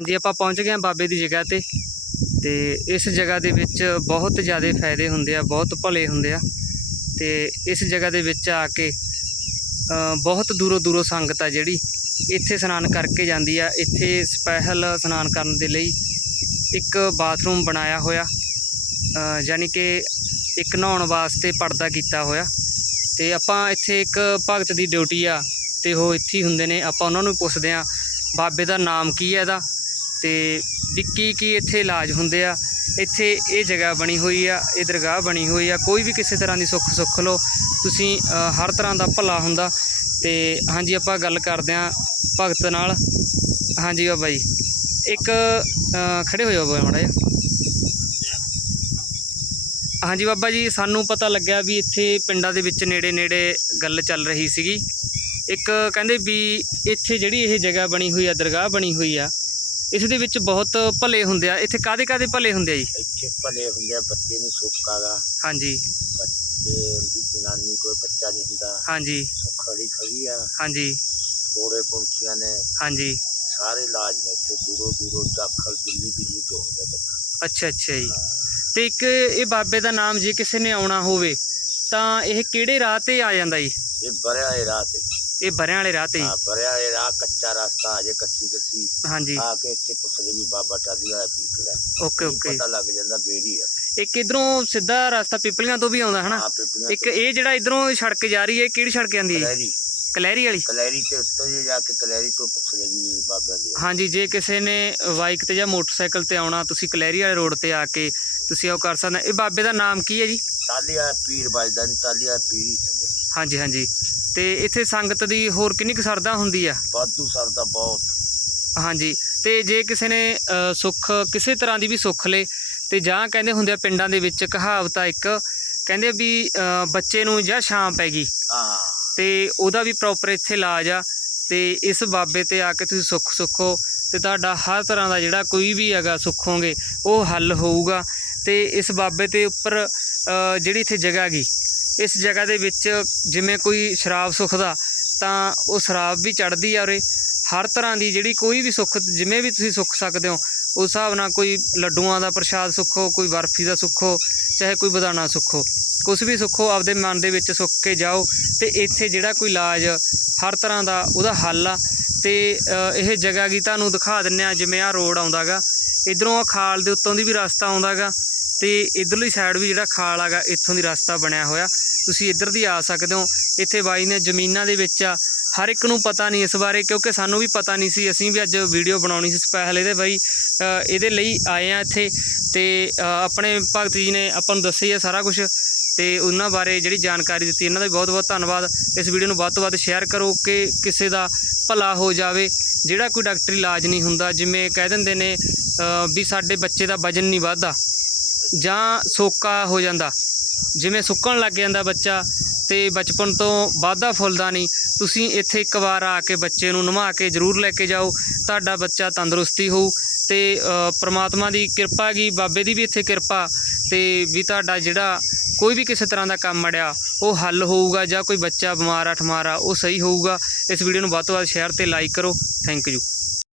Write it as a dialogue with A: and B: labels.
A: ਜੀ ਆਪਾਂ ਪਹੁੰਚ ਗਏ ਹਾਂ ਬਾਬੇ ਦੀ ਜਗ੍ਹਾ ਤੇ ਤੇ ਇਸ ਜਗ੍ਹਾ ਦੇ ਵਿੱਚ ਬਹੁਤ ਜ਼ਿਆਦਾ ਫਾਇਦੇ ਹੁੰਦੇ ਆ ਬਹੁਤ ਭਲੇ ਹੁੰਦੇ ਆ। ਤੇ ਇਸ ਜਗ੍ਹਾ ਦੇ ਵਿੱਚ ਆ ਕੇ ਬਹੁਤ ਦੂਰੋਂ ਦੂਰੋਂ ਸੰਗਤ ਆ ਜਿਹੜੀ ਇੱਥੇ ਇਸ਼ਨਾਨ ਕਰਕੇ ਜਾਂਦੀ ਆ। ਇੱਥੇ ਸਪੈਸ਼ਲ ਇਸ਼ਨਾਨ ਕਰਨ ਦੇ ਲਈ ਇੱਕ ਬਾਥਰੂਮ ਬਣਾਇਆ ਹੋਇਆ ਅ, ਯਾਨੀ ਕਿ ਇੱਕ ਨਹਾਉਣ ਵਾਸਤੇ ਪਰਦਾ ਕੀਤਾ ਹੋਇਆ। ਤੇ ਆਪਾਂ ਇੱਥੇ ਇੱਕ ਭਗਤ ਦੀ ਡਿਊਟੀ ਆ ਤੇ ਉਹ ਇੱਥੇ ਹੀ ਹੁੰਦੇ ਨੇ। ਆਪਾਂ ਉਹਨਾਂ ਨੂੰ ਪੁੱਛਦੇ ਆ ਬਾਬੇ ਦਾ ਨਾਮ ਕੀ ਹੈ ਇਹਦਾ? ਤੇ ਵੀ ਕੀ ਕੀ ਇੱਥੇ ਇਲਾਜ ਹੁੰਦੇ ਆ ਇੱਥੇ ਇਹ ਜਗ੍ਹਾ ਬਣੀ ਹੋਈ ਆ ਇਹ ਦਰਗਾਹ ਬਣੀ ਹੋਈ ਆ ਕੋਈ ਵੀ ਕਿਸੇ ਤਰ੍ਹਾਂ ਦੀ ਸੁੱਖ ਸੁੱਖ ਲਓ ਤੁਸੀਂ ਹਰ ਤਰ੍ਹਾਂ ਦਾ ਭਲਾ ਹੁੰਦਾ। ਤੇ ਹਾਂਜੀ ਆਪਾਂ ਗੱਲ ਕਰਦੇ ਆ ਭਗਤ ਨਾਲ। ਹਾਂਜੀ ਬਾਬਾ ਜੀ ਇੱਕ ਅ, ਖੜੇ ਹੋ ਜਾਓ ਬਾਬਾ ਮਾੜਾ ਜਿਹਾ। ਹਾਂਜੀ ਬਾਬਾ ਜੀ ਸਾਨੂੰ ਪਤਾ ਲੱਗਿਆ ਵੀ ਇੱਥੇ ਪਿੰਡਾਂ ਦੇ ਵਿੱਚ ਨੇੜੇ ਨੇੜੇ ਗੱਲ ਚੱਲ ਰਹੀ ਸੀਗੀ। ਇੱਕ ਕਹਿੰਦੇ ਵੀ ਇੱਥੇ ਜਿਹੜੀ ਇਹ ਜਗ੍ਹਾ ਬਣੀ ਹੋਈ ਆ ਦਰਗਾਹ ਬਣੀ ਹੋਈ ਆ ਇਸ ਦੇ ਵਿੱਚ ਬਹੁਤ ਭਲੇ ਹੁੰਦੇ ਆ। ਇੱਥੇ ਕਾਦੇ ਕਾਦੇ ਭਲੇ ਹੁੰਦੇ ਆ ਜੀ?
B: ਇੱਥੇ ਭਲੇ ਹੁੰਦੇ ਆ ਬੱਚੇ ਨੂੰ ਸੁੱਖ ਆਗਾ
A: ਹਾਂਜੀ।
B: ਬੱਚੇ ਦੀ ਜਨਾਨੀ ਕੋਈ ਬੱਚਾ ਨਹੀਂ ਹੁੰਦਾ।
A: ਹਾਂਜੀ।
B: ਸੁੱਖੜੀ ਖੜੀ ਆ।
A: ਹਾਂਜੀ।
B: ਥੋੜੇ ਪੁੰਛੀਆਂ ਨੇ।
A: ਹਾਂਜੀ।
B: ਸਾਰੇ ਇਲਾਜ ਨੇ ਇੱਥੇ ਦੂਰੋਂ ਦੂਰੋਂ ਦਾਖਲ ਦਿੱਲੀ ਦਿੱਲੀ ਤੋਂ ਹੁੰਦੇ ਪਤਾ
A: ਅੱਛਾ ਅੱਛਾ ਜੀ। ਤੇ ਇੱਕ ਇਹ ਬਾਬੇ ਦਾ ਨਾਮ ਜੇ ਕਿਸੇ ਨੇ ਆਉਣਾ ਹੋਵੇ ਤਾਂ ਇਹ ਕਿਹੜੇ ਰਾਹ ਤੇ ਆ ਜਾਂਦਾ ਜੀ?
B: ਇਹ ਬਰਿਆ ਇਹ ਰਾਹ ਤੇ।
A: ਇਹ ਬਰਿਆਂ ਵਾਲੇ ਰਾਹ ਤੇ ਜੀ
B: ਹਾਂ ਬਰਿਆ ਇਹ ਰਾਹ ਕੱਚਾ ਰਸਤਾ ਅਜੇ ਕੱਚੀ ਕੱਚੀ।
A: ਹਾਂਜੀ।
B: ਆ ਕੇ ਇੱਥੇ ਪੁੱਛਦੇ ਵੀ ਬਾਬਾ ਟਾਲੀ ਵਾਲਾ ਪੀਟ ਲੈ
A: ਓਕੇ ਓਕੇ।
B: ਪਤਾ ਲੱਗ ਜਾਂਦਾ ਬੇੜੀ ਆ।
A: ਇੱਕ ਇਧਰੋਂ ਸਿੱਧਾ ਰਸਤਾ ਪਿਪਲੀਆਂ ਤੋਂ ਵੀ ਆਉਂਦਾ ਹਨਾ?
B: ਪਿਪਲੀਆਂ
A: ਇੱਕ ਇਹ ਜਿਹੜਾ ਇਧਰੋਂ ਸੜਕ ਜਾ ਰਹੀ ਹੈ ਕਿਹੜੀ ਸੜਕ ਜਾਂਦੀ ਹੈ? ਜੀ?
B: ਕਲੈਰੀ
A: ਕਲਹਿਰੀ ਵਾਲੀ?
B: ਕਲੈਰੀ ਤੇ ਉੱਤੋਂ ਜੇ ਜਾ ਕੇ ਕਲੈਰੀ ਤੋਂ ਪੁੱਛਦੇ ਵੀ ਬਾਬਿਆਂ ਦੀ।
A: ਹਾਂਜੀ ਜੇ ਕਿਸੇ ਨੇ ਬਾਈਕ ਤੇ ਜਾਂ ਮੋਟਰਸਾਈਕਲ ਤੇ ਆਉਣਾ ਤੁਸੀਂ ਕਲਹਿਰੀ ਵਾਲੇ ਰੋਡ ਤੇ ਆ ਕੇ ਤੁਸੀਂ ਉਹ ਕਰ ਸਕਦੇ ਹੋ। ਇਹ ਬਾਬੇ ਦਾ ਨਾਮ ਕੀ ਹੈ ਜੀ?
B: ਟਾਲੀ ਵਾਲਾ ਪੀਰ ਵੱਜਦਾ ਨੀ ਟਾਲੀ ਵਾਲਾ ਪੀਰ ਹੀ ਕਹਿੰਦੇ।
A: ਹਾਂਜੀ ਹਾਂਜੀ। ਤੇ ਇੱਥੇ ਸੰਗਤ ਦੀ ਹੋਰ ਕਿੰਨੀ ਕੁ ਸਰਦਾ ਹੁੰਦੀ ਆ?
B: ਵਾਧੂ ਸਰਦਾ ਬਹੁਤ।
A: ਹਾਂਜੀ ਤੇ ਜੇ ਕਿਸੇ ਨੇ ਅ, ਸੁੱਖ ਕਿਸੇ ਤਰ੍ਹਾਂ ਦੀ ਵੀ ਸੁੱਖ ਲੇ ਤੇ ਜਾਂ ਕਹਿੰਦੇ ਹੁੰਦੇ ਆ ਪਿੰਡਾਂ ਦੇ ਵਿੱਚ ਕਹਾਵਤ ਆ ਇੱਕ ਕਹਿੰਦੇ ਵੀ ਅ, ਬੱਚੇ ਨੂੰ ਜਾਂ ਸ਼ਾਮ ਪੈ ਗਈ।
B: ਹਾਂ।
A: ਤੇ ਉਹਦਾ ਵੀ ਪ੍ਰੋਪਰ ਇੱਥੇ ਇਲਾਜ ਆ। ਤੇ ਇਸ ਬਾਬੇ ਤੇ ਆ ਕੇ ਤੁਸੀਂ ਸੁੱਖ ਸੁੱਖੋ ਤੇ ਤੁਹਾਡਾ ਹਰ ਤਰ੍ਹਾਂ ਦਾ ਜਿਹੜਾ ਕੋਈ ਵੀ ਹੈਗਾ ਸੁੱਖੋਗੇ ਉਹ ਹੱਲ ਹੋਊਗਾ। ਤੇ ਇਸ ਬਾਬੇ ਤੇ ਉੱਪਰ ਅ, ਜਿਹੜੀ ਇੱਥੇ ਜਗ੍ਹਾ ਗਈ ਇਸ ਜਗ੍ਹਾ ਦੇ ਵਿੱਚ ਜਿਵੇਂ ਕੋਈ ਸ਼ਰਾਬ ਸੁੱਖਦਾ, ਤਾਂ ਉਹ ਸ਼ਰਾਬ ਵੀ ਚੜਦੀ ਆ ਉਰੇ। ਹਰ ਤਰ੍ਹਾਂ ਦੀ ਜਿਹੜੀ ਕੋਈ ਵੀ ਸੁੱਖ, ਜਿਵੇਂ ਵੀ ਤੁਸੀਂ ਸੁੱਖ ਸਕਦੇ ਹੋ, ਉਸ ਹਿਸਾਬ ਨਾਲ ਕੋਈ ਲੱਡੂਆਂ ਦਾ ਪ੍ਰਸ਼ਾਦ ਸੁੱਖੋ, ਕੋਈ ਬਰਫੀ ਦਾ ਸੁੱਖੋ, ਚਾਹੇ ਕੋਈ ਬਦਾਨਾ ਸੁੱਖੋ। ਕੁਝ ਵੀ ਸੁੱਖੋ, ਆਪਦੇ ਮਨ ਦੇ ਵਿੱਚ ਸੁੱਖ ਕੇ ਜਾਓ ਤੇ ਇੱਥੇ ਜਿਹੜਾ ਕੋਈ ਇਲਾਜ ਹਰ ਤਰ੍ਹਾਂ ਦਾ ਉਹਦਾ ਹੱਲ ਆ। ਤੇ ਇਹ ਜਗ੍ਹਾ ਕੀ ਤੁਹਾਨੂੰ ਦਿਖਾ ਦਿੰਨੇ ਆ ਜਿਵੇਂ ਆ ਰੋਡ ਆਉਂਦਾਗਾ ਇਧਰੋਂ ਆ ਖਾਲ ਦੇ ਉੱਤੋਂ ਦੀ ਵੀ ਰਸਤਾ ਆਉਂਦਾਗਾ ਤੇ ਇਧਰਲੀ ਸਾਈਡ ਵੀ ਜਿਹੜਾ ਖਾਲ ਆਗਾ ਇੱਥੋਂ ਦੀ ਰਸਤਾ ਬਣਿਆ ਹੋਇਆ। ਤੁਸੀਂ ਇੱਧਰ ਦੀ ਆ ਸਕਦੇ ਹੋ। ਇੱਥੇ ਬਾਈ ਨੇ ਜ਼ਮੀਨਾਂ ਦੇ ਵਿੱਚ ਆ, ਹਰ ਇੱਕ ਨੂੰ ਪਤਾ ਨਹੀਂ ਇਸ ਬਾਰੇ, ਕਿਉਂਕਿ ਸਾਨੂੰ ਵੀ ਪਤਾ ਨਹੀਂ ਸੀ। ਅਸੀਂ ਵੀ ਅੱਜ ਵੀਡੀਓ ਬਣਾਉਣੀ ਸੀ ਸਪੈਸ਼ਲ ਇਹਦੇ ਬਾਈ। ਇਹਦੇ ਲਈ ਆਏ ਆ ਇੱਥੇ ਤੇ ਆਪਣੇ ਭਗਤ ਜੀ ਨੇ ਆਪਾਂ ਨੂੰ ਦੱਸਿਆ ਸਾਰਾ ਕੁਝ ਤੇ ਉਹਨਾਂ ਬਾਰੇ ਜਿਹੜੀ ਜਾਣਕਾਰੀ ਦਿੱਤੀ, ਇਹਨਾਂ ਦਾ ਵੀ ਬਹੁਤ ਬਹੁਤ ਧੰਨਵਾਦ। ਇਸ ਵੀਡੀਓ ਨੂੰ ਵੱਧ ਤੋਂ ਵੱਧ ਸ਼ੇਅਰ ਕਰੋ ਕਿ ਕਿਸੇ ਦਾ ਭਲਾ ਹੋ ਜਾਵੇ। ਜਿਹੜਾ ਕੋਈ ਡਾਕਟਰੀ ਇਲਾਜ ਨਹੀਂ ਹੁੰਦਾ, ਜਿਵੇਂ ਕਹਿ ਦਿੰਦੇ ਨੇ ਵੀ ਸਾਡੇ ਬੱਚੇ ਦਾ ਵਜਨ ਨਹੀਂ ਵੱਧਦਾ ਜਾਂ ਸੋਕਾ ਹੋ ਜਾਂਦਾ ਜਿਵੇਂ ਸੁੱਕਣ ਲੱਗ ਜਾਂਦਾ ਬੱਚਾ ਤੇ ਬਚਪਨ ਤੋਂ ਵਾਧਾ ਫੁੱਲਦਾ ਨਹੀਂ ਤੁਸੀਂ ਇੱਥੇ ਇੱਕ ਵਾਰ ਆ ਕੇ ਬੱਚੇ ਨੂੰ ਨਵਾ ਕੇ ਜ਼ਰੂਰ ਲੈ ਕੇ ਜਾਓ ਤੁਹਾਡਾ ਬੱਚਾ ਤੰਦਰੁਸਤੀ ਹੋਊ ਤੇ ਅ, ਪ੍ਰਮਾਤਮਾ ਦੀ ਕਿਰਪਾ ਗਈ ਬਾਬੇ ਦੀ ਵੀ ਇੱਥੇ ਕਿਰਪਾ ਤੇ ਵੀ ਤੁਹਾਡਾ ਜਿਹੜਾ ਕੋਈ ਵੀ ਕਿਸੇ ਤਰ੍ਹਾਂ ਦਾ ਕੰਮ ਅੜਿਆ ਉਹ ਹੱਲ ਹੋਊਗਾ ਜਾਂ ਕੋਈ ਬੱਚਾ ਬਿਮਾਰ ਆ ਠਮਾਰ ਉਹ ਸਹੀ ਹੋਊਗਾ। ਇਸ ਵੀਡੀਓ ਨੂੰ ਵੱਧ ਤੋਂ ਵੱਧ ਸ਼ੇਅਰ ਤੇ ਲਾਈਕ ਕਰੋ। Thank you.